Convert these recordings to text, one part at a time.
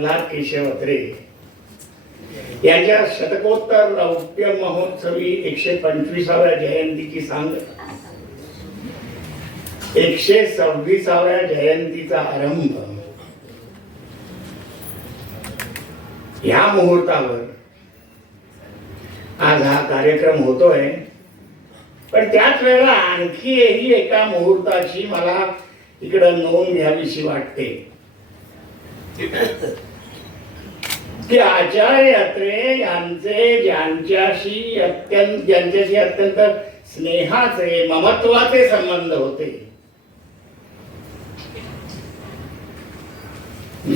साहित्य सम्राट केशव अत्रे शतकोत्तर रौप्य महोत्सवी एकशे पंचवीसाव्या जयंतीची सांग. एकशे सव्वीसाव्या जयंतीचा आरंभ. या मुहूर्तावर आज हा कार्यक्रम होतोय. पण त्याच वेळेला आणखी ही एका मुहूर्ताची मला इकडं नोंद घ्यावीशी वाटते. की आचार्य अत्रे यांचे ज्यांच्याशी अत्यंत ज्यांच्याशी अत्यंत स्नेहाचे ममत्वाचे संबंध होते.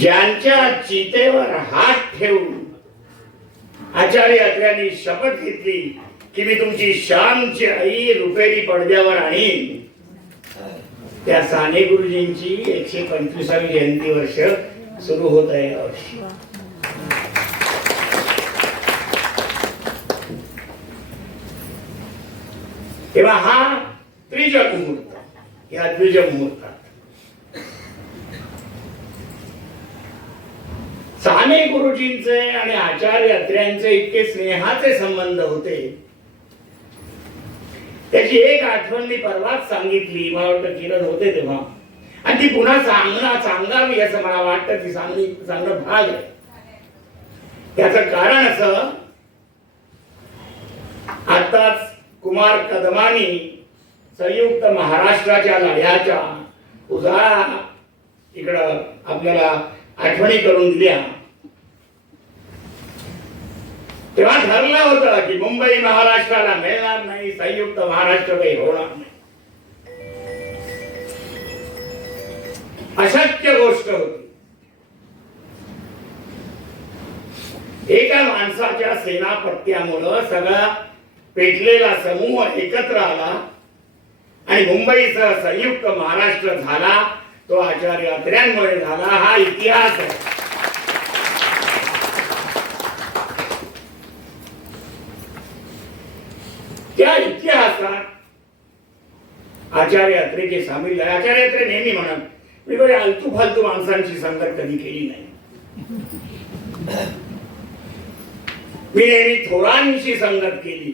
ज्यांच्या चितेवर हात ठेवून आचार्य अत्र्यांनी शपथ घेतली की मी तुमची श्यामची आई रुपेरी पडद्यावर आणीन. त्या साने गुरुजींची एकशे पंचवीसावी जयंती वर्ष सुरू होत आहे. यावर्षी तेव्हा हा त्रिजग मुहूर्त या द्विज मुहूर्तात साने गुरुजींचे आणि आचार्य अत्र्यांचे इतके स्नेहाचे संबंध होते. त्याची एक आठवण मी परवाच सांगितली मला वाटतं किरण होते तेव्हा. आणि ती पुन्हा सांगणं सांगावी असं मला वाटतं ती सांगणी सांगणं भाग आहे. त्याचं कारण असं आताच कुमार कदमानी संयुक्त महाराष्ट्राच्या लढ्याच्या उजाळा इकडं आपल्याला आठवणी करून दिल्या. तेव्हा ठरलं होतं की मुंबई महाराष्ट्राला मिळणार नाही संयुक्त महाराष्ट्र काही होणार नाही. अशक्य गोष्ट होती. एका माणसाच्या सेनापत्यामुळं सगळा पेटलेला समूह एकत्र आला आणि मुंबईचा संयुक्त महाराष्ट्र झाला. तो आचार्य अत्र्यांमुळे झाला. हा इतिहास आहे. त्या इतिहासात आचार्य अत्रेचे सामील आहे आचार्य अत्रे नेहमी म्हणत मी काही आलतू फालतू माणसांची संगत कधी केली नाही. मी नेहमी थोरांशी संगत केली.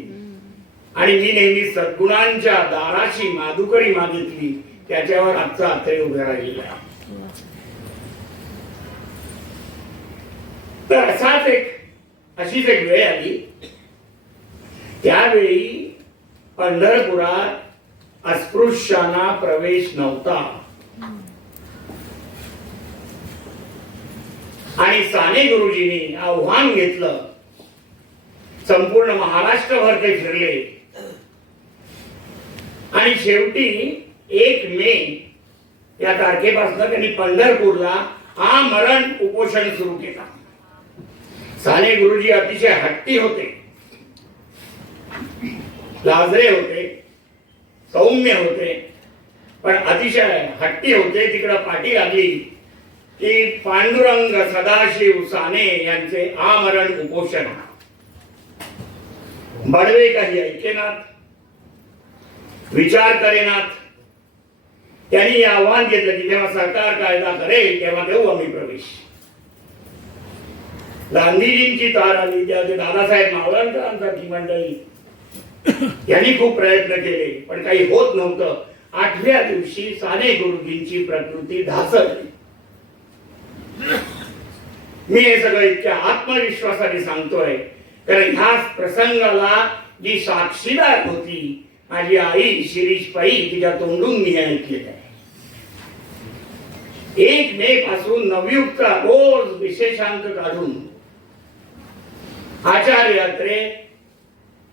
आणि मी नेहमी सद्गुणांच्या दाराशी माधुकरी मागितली. त्याच्यावर आजचा अत्रे उभे राहिलेला तर असाच एक अशीच एक वेळ आली. त्यावेळी पंढरपुरात अस्पृश्यांना प्रवेश नव्हता. आणि साने गुरुजींनी आव्हान घेतलं. संपूर्ण महाराष्ट्रभर ते फिरले. आणि शेवटी एक मे या तारखेपासून त्यांनी पंढरपूरला आमरण उपोषण सुरू केला. साने गुरुजी अतिशय हट्टी होते. लाजरे होते. सौम्य होते. पण अतिशय हट्टी होते. तिकडं पाठी लागली. की पांडुरंग सदाशिव साने यांचे आमरण उपोषण. बडवे काही ऐकेनात विचार करेनात त्यांनी आव्हान घेतलं की जेव्हा सरकार कायदा करेल तेव्हा देऊ आम्ही प्रवेश. गांधीजींची तार आली त्या दादासाहेब मावळणकरांसारखी मंडळी. यांनी खूप प्रयत्न केले पण काही होत नव्हतं. आठव्या दिवशी साने गुरुजींची प्रकृती ढासळली. मी हे सगळं इतक्या आत्मविश्वासाने सांगतोय. कारण ह्याच प्रसंगाला जी साक्षीदार होती माझी आई शिरीष पाई तिच्या तोंडून मी ऐकलेलं आहे. एक मे पासून नवयुक्ता रोज विशेषांक काढून आचार्य अत्रे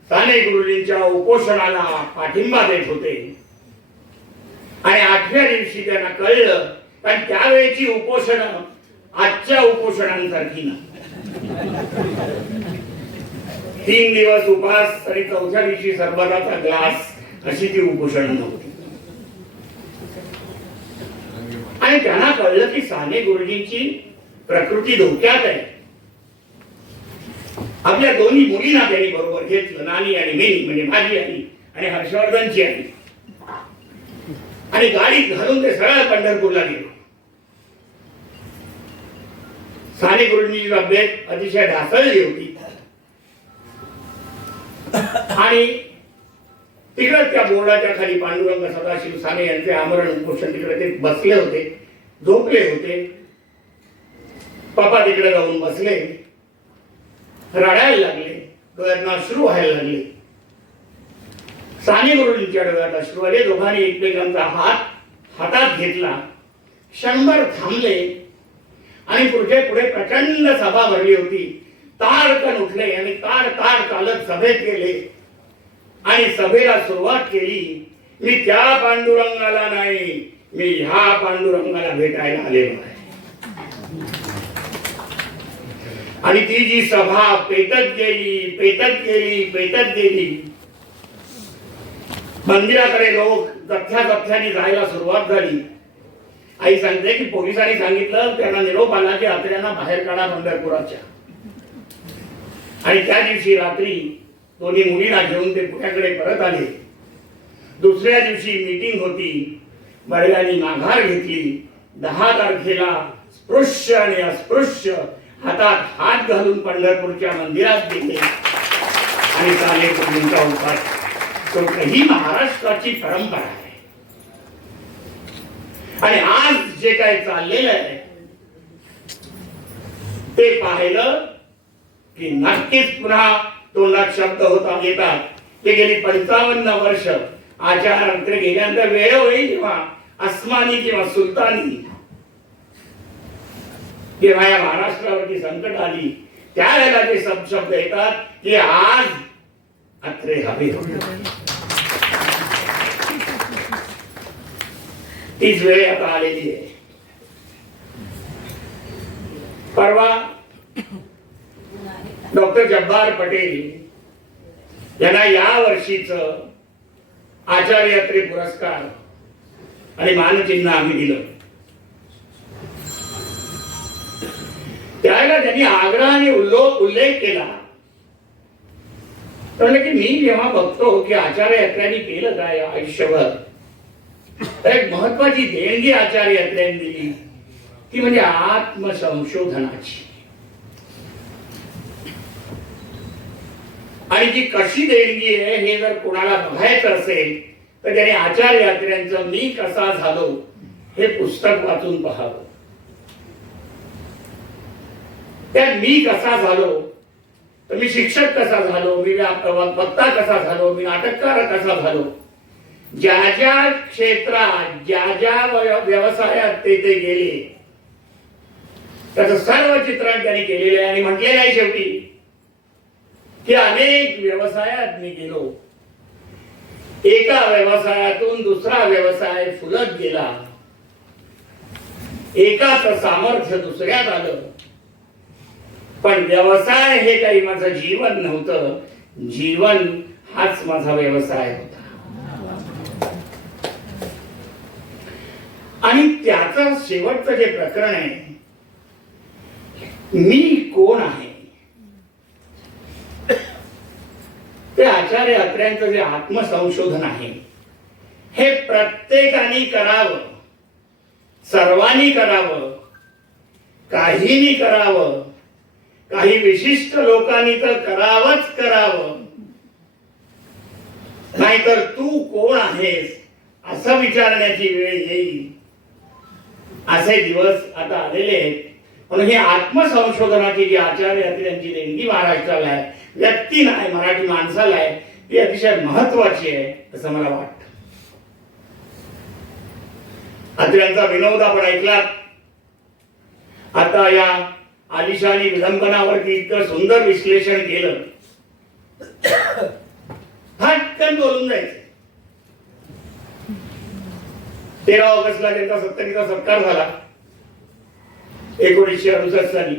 साने गुरुजींच्या उपोषणाला पाठिंबा देत होते. आणि आठव्या दिवशी त्यांना कळलं कारण त्यावेळेची उपोषण आजच्या उपोषणांसारखी ना. तीन दिवस उपास आणि चौथ्या दिवशी सरबताचा ग्लास अशी ती उपोषण नव्हती. आणि त्यांना कळलं की साने गुरुजींची प्रकृती धोक्यात आहे. आपल्या दोन्ही मुलींना त्यांनी बरोबर घेतलं नानी आणि मेनी म्हणजे माझी आई आणि हर्षवर्धनची आई. आणि गाडीत घालून ते सरळ पंढरपूरला गेलो. साने गुरुजींची तब्येत अतिशय ढासळली होती. आणि तिकडे त्या बोर्डाच्या खाली पांडुरंग सदाशिव साने यांचे आमरण उपोषण तिकडे ते बसले होते झोपले होते. पापा तिकडे जाऊन बसले. रडायला लागले. डोळ्यातनं अश्रू व्हायला लागले. साने गुरुजींच्या डोळ्यात अश्रू आले. दोघांनी एकमेकांचा हात हातात घेतला. क्षणभर थांबले. आणि पुढे पुढे प्रचंड सभा भरली होती. तारकन उठले आणि तार तार चालत सभेत गेले आणि सभेला सुरुवात केली मी त्या पांडुरंगाला नाही मी ह्या पांडुरंगाला भेटायला आलेलो आहे. आणि ती जी सभा पेटत गेली पेटत गेली पेटत गेली. मंदिराकडे लोक जथ्या जथ्याने जायला सुरुवात झाली. आई सांगते की पोलिसांनी सांगितलं त्यांना निरोप आला की अत्र्यांना बाहेर काढा पंढरपुराच्या आणि त्या दिवशी रात्री दोन्ही मुलींना घेऊन ते पुण्याकडे परत आले. दुसऱ्या दिवशी मीटिंग होती. बडव्यांनी माघार घेतली. दहा तारखेला स्पृश्य आणि अस्पृश्य हातात हात घालून पंढरपूरच्या मंदिरात गेले. आणि चाले गुरुंचा उपास तो ही महाराष्ट्राची परंपरा आहे. आणि आज जे काय चाललेलं आहे ते पाहिलं की नक्कीच पुन्हा तोंडात शब्द होता येतात. ते गेली पंचावन्न वर्ष. आचारांकडे गेल्यानंतर वेळ होईल किंवा अस्मानी किंवा सुलतानी. जेव्हा या महाराष्ट्रावरती संकट आली. त्यावेळेला ते शब्द येतात की आज अत्रे हवे होते. तीच वेळ आता आलेली आहे. परवा डॉक्टर जब्बार पटेल यांना या वर्षीच आचार्य यात्रे पुरस्कार आणि मानचिन्ह आम्ही दिलं. त्याला त्यांनी आग्रहाने उल्लेख उल्लेख केला तर की मी जेव्हा बघतो की आचार्य यात्र्यांनी केलं काय आयुष्यभर तर एक महत्वाची देणगी आचार्य यात्र्यांनी दिली. ती म्हणजे आत्मसंशोधनाची. आणि ती कशी देणगी आहे हे जर कोणाला बघायचं असेल तर त्याने आचार्य यात्र्यांचं मी कसा झालो हे पुस्तक वाचून पहावं. त्या मी कसा झालो तर मी शिक्षक कसा झालो मी वक्ता कसा झालो मी नाटककार कसा झालो ज्या ज्या क्षेत्रात ज्या ज्या व्यवसायात ते ते गेले त्याचं सर्व चित्रण त्यांनी केलेलं आहे आणि म्हटलेलं आहे शेवटी की अनेक व्यवसायात मी गेलो. एका व्यवसायातून दुसरा व्यवसाय फुलत गेला. एकाच सामर्थ्य दुसऱ्यात आलं. पण व्यवसाय हे काही माझं जीवन नव्हतं. जीवन हाच माझा व्यवसाय होता आणि त्याचं शेवटचं जे प्रकरण आहे मी कोण आहे? ते आचार्य अत्र्यांचं जे आत्मसंशोधन आहे हे प्रत्येकाने करावं सर्वांनी करावं काहीनी करावं काही विशिष्ट लोकांनी तर करावंच करावं. नाहीतर तू कोण आहेस असं विचारण्याची वेळ येईल. असे दिवस आता आलेले आहेत. म्हणून हे आत्मसंशोधनाची जी आचार्य यांची देणगी महाराष्ट्राला आहे. व्यक्ती नाही मराठी माणसाला आहे. ती अतिशय महत्वाची आहे असं मला वाटत. अत्र्यांचा विनोद आपण ऐकलात. आता या आलिशानी विलंबनावरती इतकं सुंदर विश्लेषण केलं. फटकन बोलून जायचं. तेरा ऑगस्टला त्यांचा सत्तरीचा सत्कार झाला एकोणीसशे अडुसष्ट साली.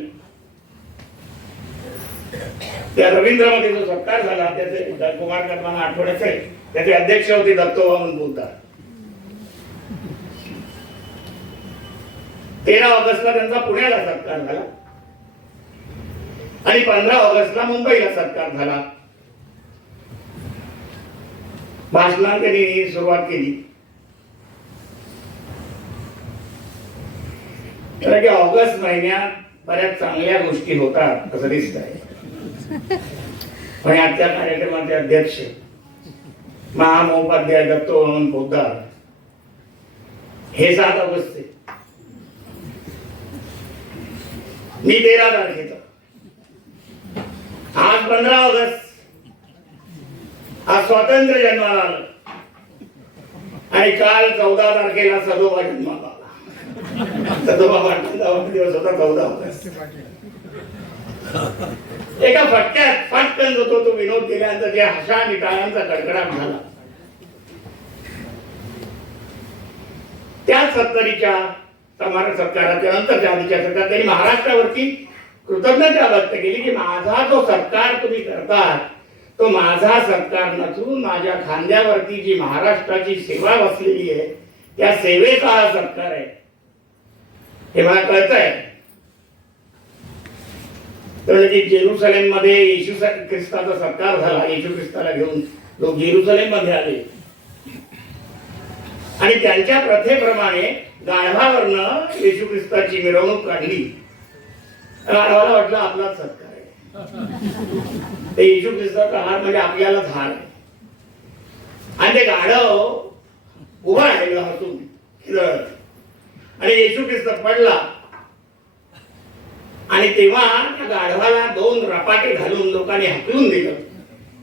त्या रवींद्रमध्ये जो सत्कार झाला त्याचे कुमार कर्मांना आठवण्याचे आहे त्याचे अध्यक्ष होते दत्तोबा म्हणून बोलतात तेरा ऑगस्टला त्यांचा पुण्याला सत्कार झाला. आणि पंधरा ऑगस्टला मुंबईला सत्कार झाला. भाषणात त्यांनी सुरुवात केली. कारण की ऑगस्ट महिन्यात बऱ्याच चांगल्या गोष्टी होतात असं दिसत आहे पण आजच्या कार्यक्रमाचे अध्यक्ष महामहोपाध्याय दत्तोहन पोद्दार हे सात ऑगस्ट मी तेरा तारखेचा. आज पंधरा ऑगस्ट. आज स्वातंत्र्य जन्माला आलं. आणि काल चौदा तारखेला सदोबा जन्माला होता एका फटक्यात फटकन जो तो विनोद केल्यानंतर जे हशा आणि टाळ्यांचा कडकडाट झाला त्या सत्तरीच्या समार सत्काराच्या नंतरच्या आधीच्या सरकार त्यांनी महाराष्ट्रावरती कृतज्ञता व्यक्त केली की माझा जो सरकार तुम्ही करतात तो माझा सरकार नसून माझ्या खांद्यावरती जी महाराष्ट्राची सेवा बसलेली आहे त्या सेवेचा हा सरकार आहे. हे मला कळत आहे तर म्हणजे की जेरुसलेममध्ये येशू ख्रिस्ताचा सत्कार झाला. येशू ख्रिस्ताला घेऊन लोक जेरुसलेममध्ये आले. आणि त्यांच्या प्रथेप्रमाणे गाढवावरनं येशू ख्रिस्ताची मिरवणूक काढली. गाढवाला वाटलं आपलाच सत्कार आहे. ते येशू ख्रिस्ताचा हार म्हणजे आपल्यालाच हार आहे. आणि ते गाढव उभा आहे हसून. खिदळत आणि येशू ख्रिस्त पडला. आणि तेव्हा त्या गाढवाला दोन रपाटे घालून लोकांनी हकलून दिलं.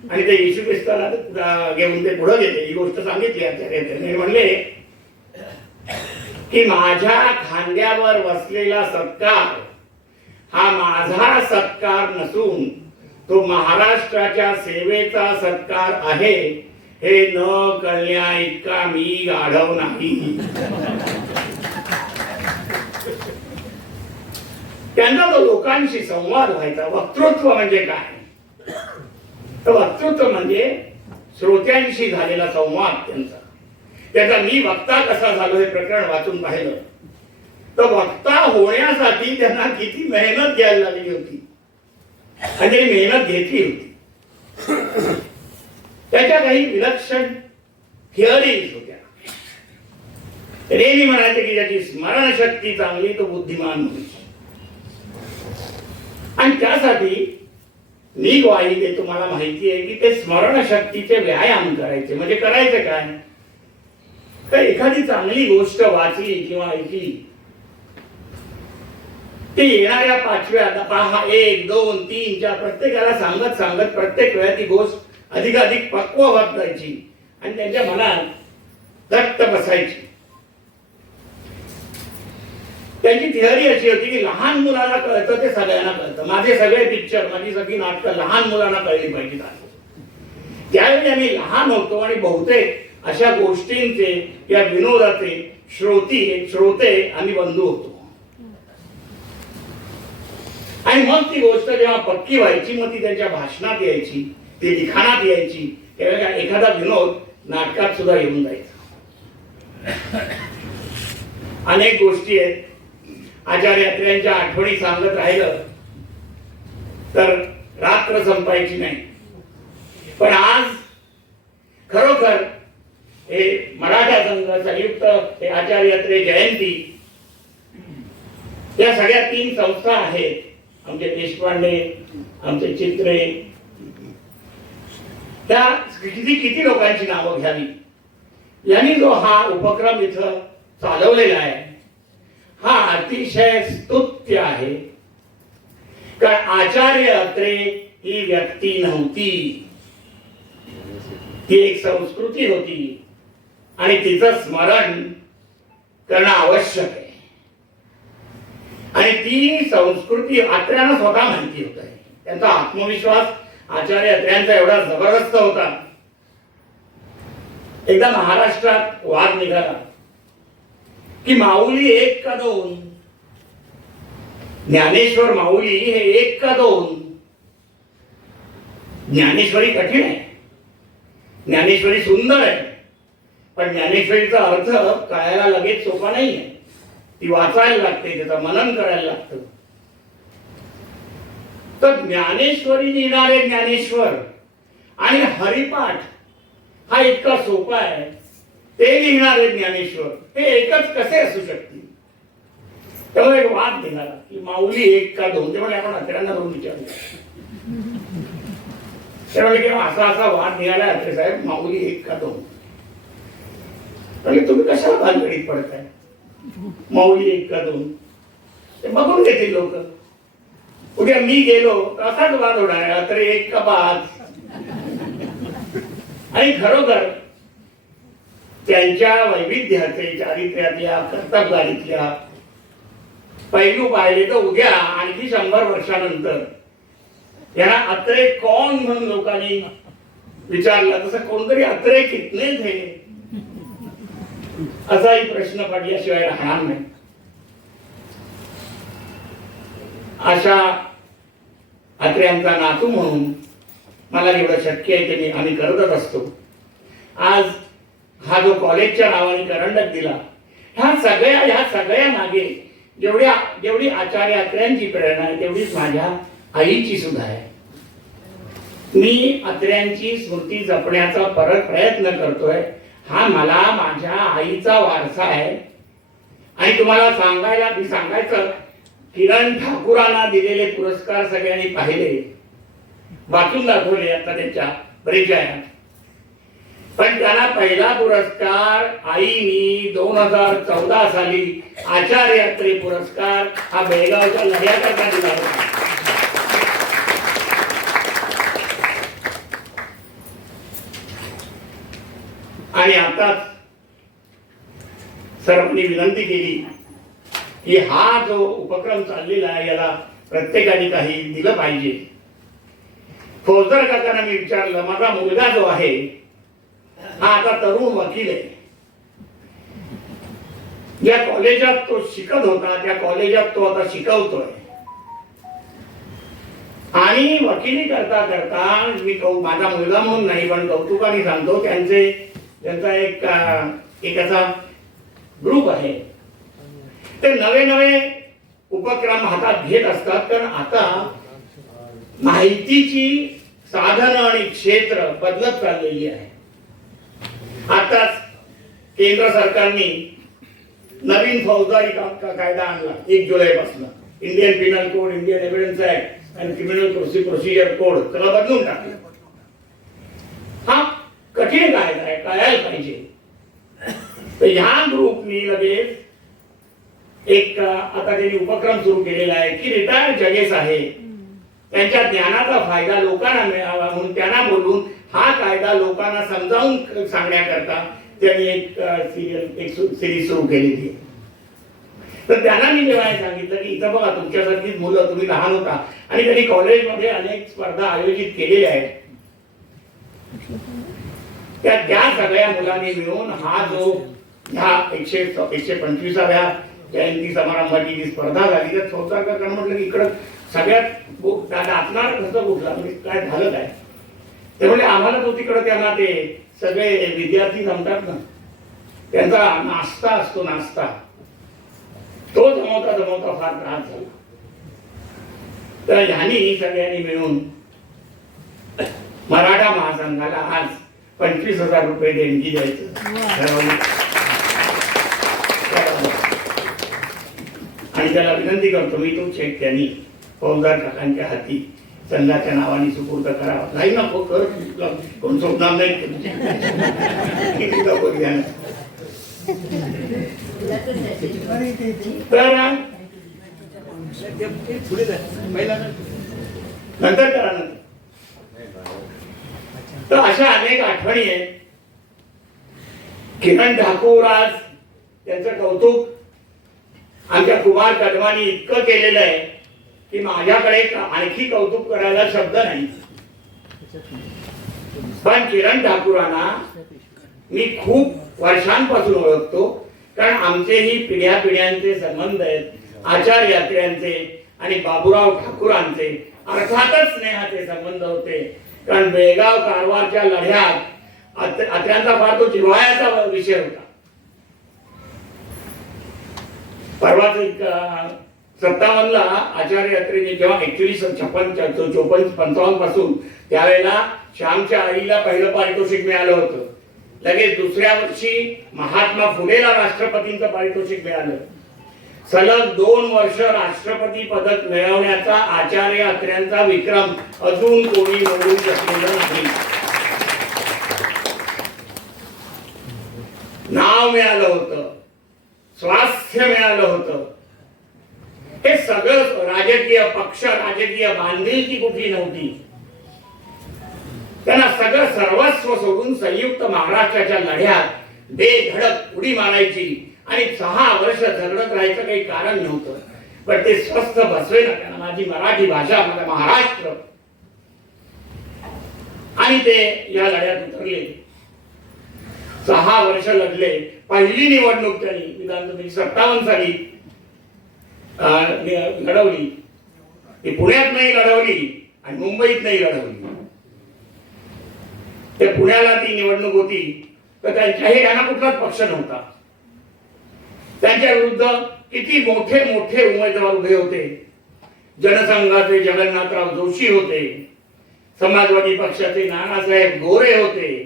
आणि ते येशू ख्रिस्ताला घेऊन ते पुढे गेले. ही गोष्ट सांगितली आचार्य म्हणले की माझ्या खांद्यावर बसलेला सत्कार हा माझा सत्कार नसून तो महाराष्ट्राच्या सेवेचा सत्कार आहे हे न कळण्या इतका मी गाढव नाही. त्यांचा तो लोकांशी संवाद व्हायचा. वक्तृत्व म्हणजे काय? तर वक्तृत्व म्हणजे श्रोत्यांशी झालेला संवाद त्यांचा. त्याचा मी वक्ता कसा झालो हे प्रकरण वाचून पाहिलं. तर वक्ता होण्यासाठी त्यांना किती मेहनत घ्यायला लागली होती. आणि मेहनत घेतली होती. त्याच्या काही विलक्षण थिअरीज होत्या. रेनी म्हणायचे की ज्याची स्मरणशक्ती चांगली तो बुद्धिमान होईल. आणि त्यासाठी मी ग्वाही ते तुम्हाला माहिती आहे की ते स्मरणशक्तीचे व्यायाम करायचे. म्हणजे करायचे काय? तर एखादी चांगली गोष्ट वाचली किंवा ऐकली ती येणाऱ्या पाचव्या पहा एक दोन तीन चार प्रत्येकाला सांगत सांगत प्रत्येक वेळा ती गोष्ट अधिकाधिक पक्व होत जायची. आणि त्यांच्या मनात दत्त बसायची. त्यांची थिअरी अशी होती की लहान मुलाला कळतं ते सगळ्यांना कळतं. माझे सगळे पिक्चर माझी सगळी नाटकं लहान मुलांना कळली पाहिजेत त्यावेळी आम्ही लहान होतो आणि बहुतेक अशा गोष्टींचे या विनोदाचे श्रोती श्रोते आम्ही बंधू होतो. आणि मग ती गोष्ट जेव्हा पक्की व्हायची मग ती त्यांच्या भाषणात यायची ती लिखाणात यायची तेव्हा एखादा विनोद नाटकात सुद्धा येऊन जायचा. अनेक गोष्टी आहेत. आचार्य यात्र्यांच्या आठवणी सांगत राहिलं तर रात्र संपायची नाही. पण आज खरोखर हे मराठा संघ संयुक्त हे आचार्य यात्रे जयंती या सगळ्या तीन संस्था आहेत. आमचे देशपांडे आमचे चित्रे. त्या किती किती लोकांची नावं घ्यावी? यांनी जो हा उपक्रम इथं चालवलेला आहे हा अतिशय स्तुत्य आहे. कारण आचार्य अत्रे ही व्यक्ती नव्हती. ती एक संस्कृती होती. आणि तिचं स्मरण करणं आवश्यक आहे. आणि ती संस्कृती आत्र्यांना स्वतः माहिती होत. आहे त्यांचा आत्मविश्वास आचार्य अत्र्यांचा एवढा जबरदस्त होता. एकदा महाराष्ट्रात वाद निघाला. की माऊली एक का दोन? ज्ञानेश्वर माऊली हे एक का दोन? ज्ञानेश्वरी कठीण आहे. ज्ञानेश्वरी सुंदर आहे. पण ज्ञानेश्वरीचा अर्थ कळायला लगेच सोपा नाही आहे. ती वाचायला लागते त्याचं मनन करायला लागतं. तर ज्ञानेश्वरी लिहिणारे ज्ञानेश्वर आणि हरिपाठ हा इतका सोपा आहे. ते लिहिणारे ज्ञानेश्वर हे एकच कसे असू शकतील? तेव्हा एक वाद निघाला की माऊली एक का दोन ते म्हणजे आपण अत्र्यांना करून विचारलं ते म्हणजे असा असा वाद निघाला अत्रे साहेब माऊली एक का दोन. म्हणजे तुम्ही कशाला भानगडीत पडताय? माऊली एक का दोन. ते बघून घेतील लोक. उद्या मी गेलो तर असाच वाद होणार अत्रे एक का पाच. आणि खरोखर त्यांच्या वैविध्याचे चारित्र्यातल्या कर्तबगारीतल्या पैलू पाहिले तर उद्या आणखी शंभर वर्षानंतर यांना अत्रे कोण म्हणून लोकांनी विचारलं? तसं कोणतरी अत्रे कितने थे? असाही प्रश्न पडल्याशिवाय राहणार नाही. अशा अत्र्यांचा नातू म्हणून मला जेवढं शक्य आहे ते मी आम्ही करतच असतो. आज हा जो कॉलेजच्या नावाने करंडक दिला ह्या सगळ्या ह्या सगळ्या मागे जेवढ्या जेवढी आचार्य अत्र्यांची प्रेरणा आहे तेवढीच माझ्या आईची सुद्धा आहे. मी अत्र्यांची स्मृती जपण्याचा परत प्रयत्न करतोय हा मला माझ्या आईचा वारसा आहे. आणि तुम्हाला सांगायला मी सांगायचं किरण ठाकूरांना दिलेले पुरस्कार सगळ्यांनी पाहिले. वाचून दाखवले आता त्यांच्या परिचयात. पण त्यांना पहिला पुरस्कार आईनी दोन हजार चौदा साली आचार्य यात्रे पुरस्कार हा बेळगावच्या लढ्याकरता दिला होता. आणि आताच सर्वांनी विनंती केली की हा जो उपक्रम चाललेला आहे याला प्रत्येकाने काही दिलं पाहिजे. फौजदार काकांना मी विचारलं माझा मुलगा जो आहे हा आता तरुण वकील आहे ज्या कॉलेजात तो शिकत होता त्या कॉलेजात तो आता शिकवतोय. आणि वकिली करता करता मी कौ माझा मुलगा म्हणून नाही पण कौतुकाने सांगतो त्यांचे त्यांचा एक एकाचा ग्रुप आहे. ते नवे नवे उपक्रम हातात घेत असतात कारण आता माहितीची साधनं आणि क्षेत्र बदलत चाललेली आहे. आताच केंद्र सरकारने नवीन फौजदारी कायदा आणला. एक जुलै पासून Indian penal code Indian evidence act आणि क्रिमिनल प्रोसिजर कोड सगळं बदलून टाकलं हा कठीण कायदा आहे. कळायला पाहिजे. तर ह्या ग्रुपनी लगेच एक आता त्यांनी उपक्रम सुरू केलेला आहे की रिटायर्ड जजेस आहे त्यांच्या ज्ञानाचा फायदा लोकांना मिळावा म्हणून त्यांना बोलून हा कायदा लोकांना समजावून सांगण्याकरता त्यांनी एक सिरियल एक सिरीज सुरू केलेली आहे तर त्यांना मी जेव्हा सांगितलं की इथं बघा तुमच्यासारखीच मुलं तुम्ही लहान होता. आणि त्यांनी कॉलेजमध्ये अनेक स्पर्धा आयोजित केलेल्या आहेत. त्या त्या सगळ्या मुलांनी मिळून हा जो ह्या एकशे एकशे पंचवीसाव्या जयंती समारंभाची जी स्पर्धा झाली तर स्वतः म्हटलं की इकडं सगळ्यात दादा दा- नाचणार कसं कुठला म्हणजे काय झालं काय? ते म्हणजे आम्हाला तो तिकडं त्यांना ते सगळे विद्यार्थी जमतात ना. त्यांचा नाश्ता असतो नाश्ता. तो जमवता जमवता फार त्रास झाला. तर ह्यांनी सगळ्यांनी मिळून मराठा महासंघाला आज पंचवीस हजार रुपये देणगी द्यायचं. ठरवलं. आणि त्याला विनंती करतो मी तो चेक त्यांनी फौजदार काकांच्या हाती संघाच्या नावाने सुपूर्द करावा. नाही नको कर. कोण सोडणार नाही? तर नंतर करा नंतर. तर अशा अनेक आठवणी आहेत. किरण ठाकूर आज त्यांचं कौतुक आमच्या कुमार कदमानी इतकं केलेलं आहे. की माझ्याकडे आणखी कौतुक करायला शब्द नाही. पण किरण ठाकूरांना मी खूप वर्षांपासून ओळखतो कारण आमचेही पिढ्या पिढ्यांचे संबंध आहेत आचार्य यात्र्यांचे आणि बाबूराव ठाकूरांचे अर्थातच स्नेहाचे संबंध होते. कारण बेळगाव कारवारच्या लढ्यात अत- अत्र्यांचा फार तो जिव्हाळ्याचा विषय होता. परवाच एक सत्तावन्नला आचार्य यात्रेने जेव्हा ऍक्च्युली छप्पन चोपन्न पंचावन्नपासून त्यावेळेला श्यामच्या आईला पहिलं पारितोषिक मिळालं होतं. लगेच दुसऱ्या वर्षी महात्मा फुलेला राष्ट्रपतींचं पारितोषिक मिळालं. सलग दोन वर्ष राष्ट्रपती पदक मिळवण्याचा आचार्य अत्र्यांचा विक्रम अजून कोणी मिळवू शकलेला नाही. नाव मिळालं होतं. स्वास्थ्य मिळालं होतं. हे सगळं राजकीय पक्ष राजकीय बांधिलकी कुठली नव्हती. त्यांना सगळं सर्वस्व सोडून संयुक्त महाराष्ट्राच्या लढ्यात बेधडक उडी मारायची आणि सहा वर्ष झगडत राहायचं काही कारण नव्हतं. पण ते स्वस्थ बसवे ना त्यांना माझी मराठी भाषा माझा महाराष्ट्र. आणि ते या लढ्यात उतरले. सहा वर्ष लढले. पहिली निवडणूक त्यांनी विधानसभेची सत्तावन्न साली लढवली. ती पुण्यात नाही लढवली आणि मुंबईत नाही लढवली. ते पुण्याला ती निवडणूक होती तर त्यांच्याही यांना कुठलाच पक्ष नव्हता. त्यांच्या विरुद्ध किती मोठे मोठे उमेदवार उभे होते. जनसंघाचे जगन्नाथराव जोशी होते. समाजवादी पक्षाचे नानासाहेब गोरे होते.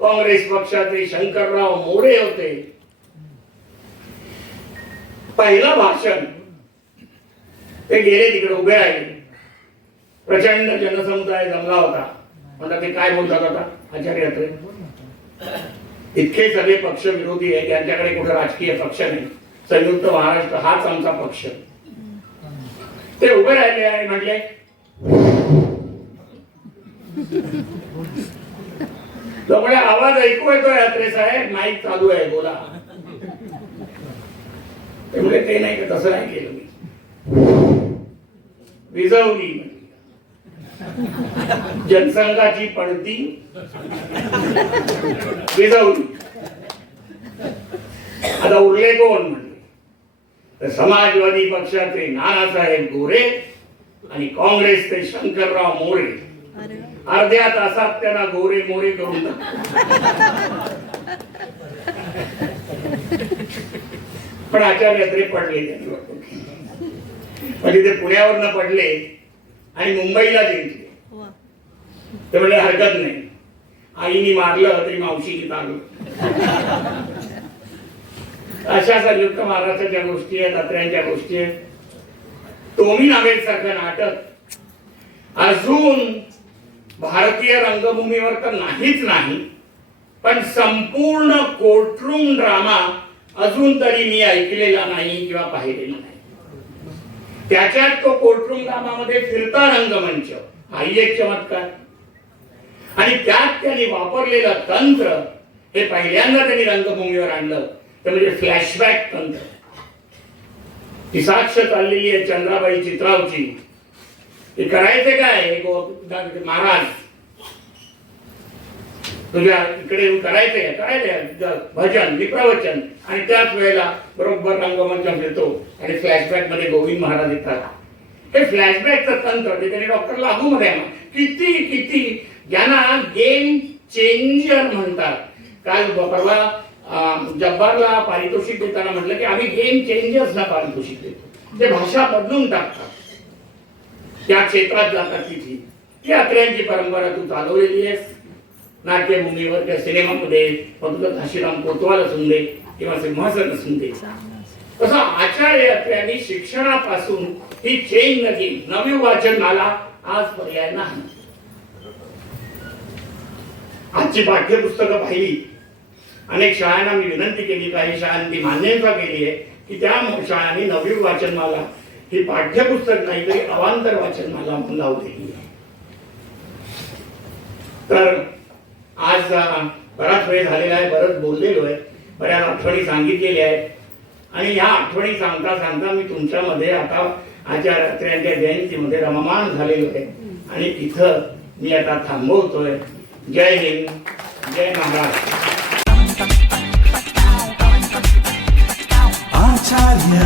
काँग्रेस पक्षाचे शंकरराव मोरे होते. पहिलं भाषण ते गेले तिकडे उभे राहिले. प्रचंड जनसमुदाय जमला होता. आता ते काय बोलतात आता? आचार्य इतके सगळे पक्ष विरोधी आहे त्यांच्याकडे कुठे राजकीय पक्ष नाही. संयुक्त महाराष्ट्र हाच आमचा पक्ष. ते उभे राहिले आणि म्हटले त्यामुळे आवाज ऐकू येतो यात्रे साहेब. माईक चालू आहे. बोला. त्यामुळे ते नाही का तसं नाही केलं मी. विजवली. जनसंघाची पडती विजवली. आता उरले कोण म्हणले? तर समाजवादी पक्षाचे नानासाहेब गोरे आणि काँग्रेसचे शंकरराव मोरे. अर्ध्या तासात त्यांना गोरे मोरे करून. पण आचार्य पडले त्यांच्यावर. म्हणजे ते पुण्यावरनं पडले आणि मुंबईला जिंकले. ते म्हणजे हरकत नाही. आईनी मारलं तरी मावशीने मारलं अशा संयुक्त महाराष्ट्राच्या गोष्टी आहेत अत्र्यांच्या गोष्टी आहेत टोमी नावेल सारखं नाटक अजून भारतीय रंगभूमीवर तर नाहीच नाही पण संपूर्ण कोर्टरूम ड्रामा अजून तरी मी ऐकलेला नाही किंवा पाहिलेला नाही. त्याच्यात तो कोर्टरूम कामामध्ये फिरता रंगमंच. हाही एक चमत्कार. आणि त्यात त्यांनी वापरलेलं तंत्र हे पहिल्यांदा त्यांनी रंगभूमीवर आणलं. ते म्हणजे फ्लॅशबॅक तंत्र. ती साक्ष चाललेली आहे चंद्राबाई चित्रावची. ते करायचे काय? हे महाराज. तुझ्या इकडे येऊन करायचंय करायचंय. भजन विप्रवचन. आणि त्याच वेळेला बरोबर रंगमंच फिरतो आणि फ्लॅशबॅकमध्ये गोविंद महाराज येतात. हे फ्लॅशबॅकचं तंत्र ते डॉक्टर लागू मध्ये किती किती? ज्यांना गेम चेंजर म्हणतात. काल परवा जब्बारला पारितोषिक देताना म्हटलं की आम्ही गेम चेंजर्सला पारितोषिक देतो. ते भाषा बदलून टाकतात. त्या क्षेत्रात जातात तिथे. ती अत्र्यांची परंपरा तू चालवलेली आहेस. नाट्यभूमीवर किंवा सिनेमामध्ये फक्त तुझं घाशीराम कोतवाल असून दे किंवा सिंहासन असून दे. तसं आचार्य यात्र्यांनी शिक्षणापासून ही चेंज नदी नवी वाचनाला आज पर्याय नाही. आजची पाठ्यपुस्तकं पाहिली. अनेक शाळांना मी विनंती केली काही शाळांनी मान्यता केली आहे की त्या शाळांनी नवी वाचनमाला ही पाठ्यपुस्तक नाही तरी अवांतर वाचनमाला म्हणून लावलेली आहे. तर आज बराच वेळ झालेला आहे बरंच बोललेलो आहे बऱ्याच आठवणी सांगितलेल्या आहेत. आणि ह्या आठवणी सांगता सांगता मी तुमच्यामध्ये आता आजच्या रात्र्यांच्या जयंतीमध्ये रममान झालेलो आहे. आणि इथं मी आता थांबवतोय. जय हिंद जय महाराष्ट्र. आचार्य